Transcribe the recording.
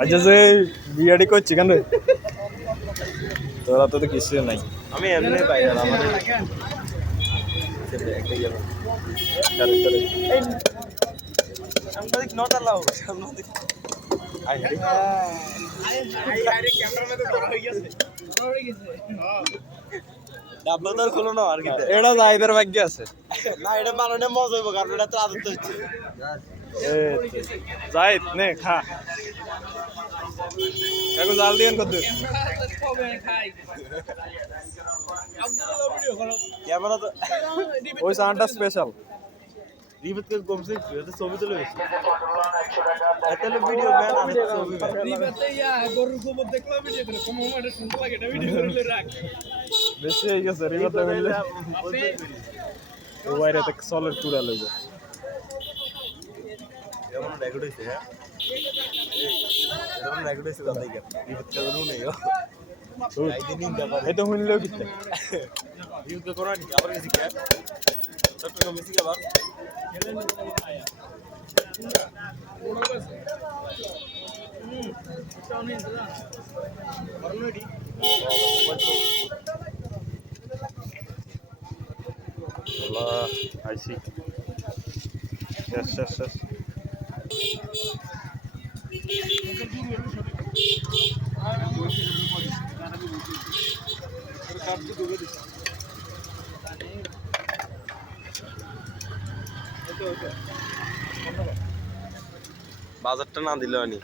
আচ্ছা যে বিয়াটি করছি কেন তোরা তো কিছু নাই আমি এমনি পাই আর আমার একটা ইয়ে সাংবাদিক নট আলাও সাংবাদিক ডাবলাদার খোলো না আর কি এটা জাহিদের ভাগ্য আছে না এটা বানানো মজা হইব কারণ এটা তো আদত হচ্ছে জাহিদ নে খা কাকু জাল দিয়েন কত ক্যামেরা তো ওই সাউন্ডটা স্পেশাল রিবত কে কমছে এটা ছবি তুলে হইছে তাহলে ভিডিও ম্যান আর ছবি রিবতে ইয়া গরুর খবর দেখলাম ভিডিও করে কম এটা শুনতে লাগে এটা ভিডিও করে রাখ বেশি হয়ে গেছে রিবাতে মিললে ও বাইরে থেকে সলিড টুরা লইবে এমন রেকর্ড হইছে হ্যাঁ এমন রেকর্ড হইছে দাদা ইয়া রিবত কে জানো নাই আইতে নিন দা এই তো শুনলেও কিতে রিবত কে কোরআন কি আবার গেছি কে চট্টগ্রাম মেসি আবার Allah, I see. Yes. বাজারটা না দিলে আনি